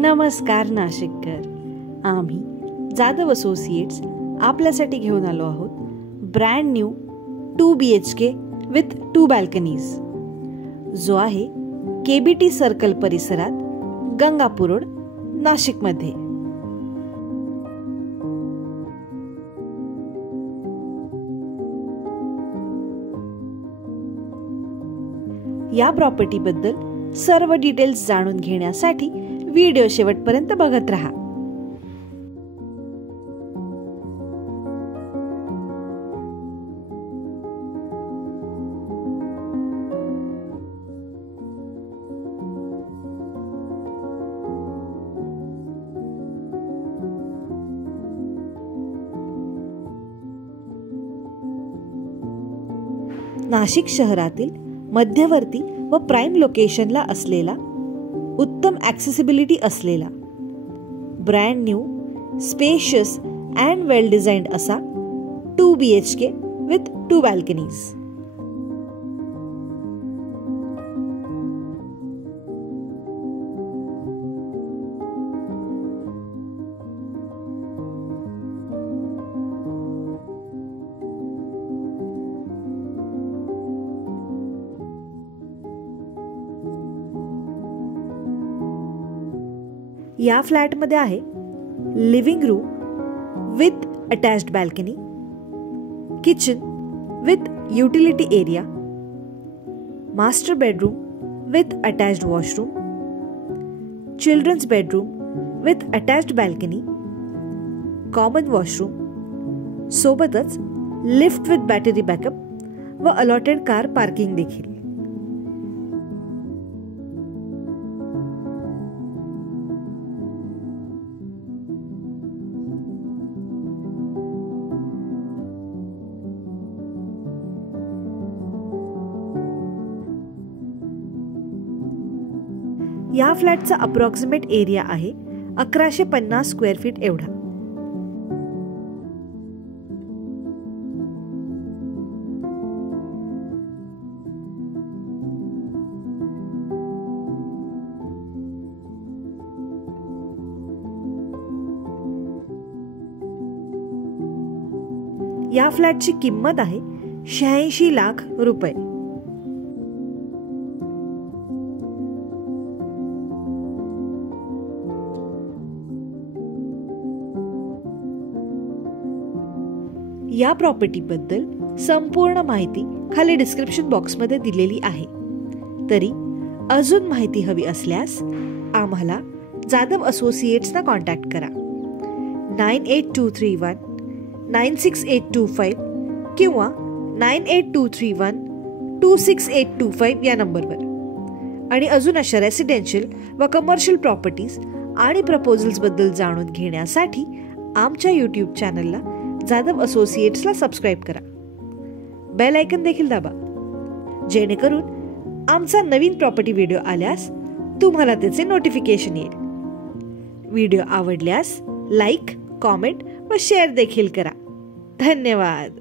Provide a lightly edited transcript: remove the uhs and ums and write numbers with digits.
नमस्कार नाशिककर. आम्ही जाधव असोसिएट्स आपल्यासाठी घेऊन आलो आहोत ब्रँड न्यू 2 BHK विथ 2 बॅल्कनीज, जो आहे KBT सर्कल परिसरात गंगापूर रोड नाशिकमध्ये. या प्रॉपर्टीबद्दल सर्व डिटेल्स जाणून घेण्यासाठी व्हिडिओ शेवटपर्यंत बघत रहा. नाशिक शहरातील मध्यवर्ती व प्राइम लोकेशनला असलेला, उत्तम ॲक्सेसिबिलिटी असलेला, brand new spacious and well designed असा 2 BHK विथ 2 बॅल्कनीज. या फ्लॅटमध्ये आहे living room with attached balcony, kitchen with utility area, master bedroom with attached washroom, children's bedroom with attached balcony, common washroom, सोबतच lift with battery backup व allotted car parking देखील. या फ्लॅटचा approximate area आहे 1150 square feet एवढा. या फ्लॅटची किंमत आहे 86 लाख रुपये. या प्रॉपर्टीबद्दल संपूर्ण माहिती खाली डिस्क्रिप्शन बॉक्समध्ये दिलेली आहे. तरी अजून माहिती हवी असल्यास आम्हाला जाधव असोसिएट्सना कॉन्टॅक्ट करा. 98231 96825 किंवा 98231 26825 या नंबरवर. आणि अजून अशा रेसिडेन्शियल व कमर्शियल प्रॉपर्टीज आणि प्रपोजल्स बद्दल जाणून घेण्यासाठी आमच्या यूट्यूब चॅनलला जाधव असोसिएट्सला सबस्क्राईब करा. बेल आयकन देखील दाबा, जेणेकरून आमचा नवीन प्रॉपर्टी व्हिडिओ आल्यास तुम्हाला त्याचे नोटिफिकेशन येईल. व्हिडिओ आवडल्यास लाईक, कॉमेंट व शेअर देखील करा. धन्यवाद.